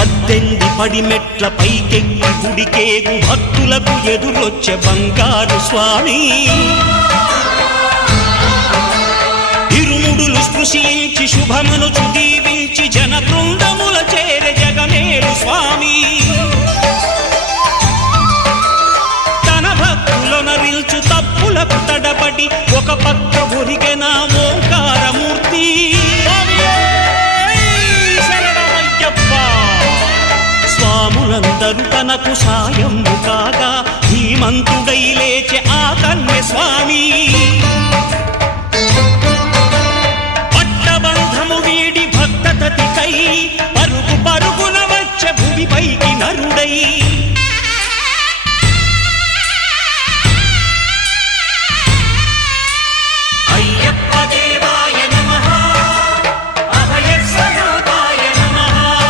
18 పడిమెట్ల పైకెక్కి గుడికేగు భక్తులకు ఎదురొచ్చే బంగారు స్వామి ఇరుముడులు స్పృశించి శుభమనుచు దీవించి జన బృందముల చేరే జగమేలు స్వామి తన భక్తులనరిల్చు తప్పులకు తడబడి ఒక పక్క ఒరిగెన ఓంకారమూర్తి స్వాములందరూ తనకు సాయము కాగా ధీమంతుడై లేచే ఆ కన్య స్వామి పట్టబంధము వీడి భక్తతతికై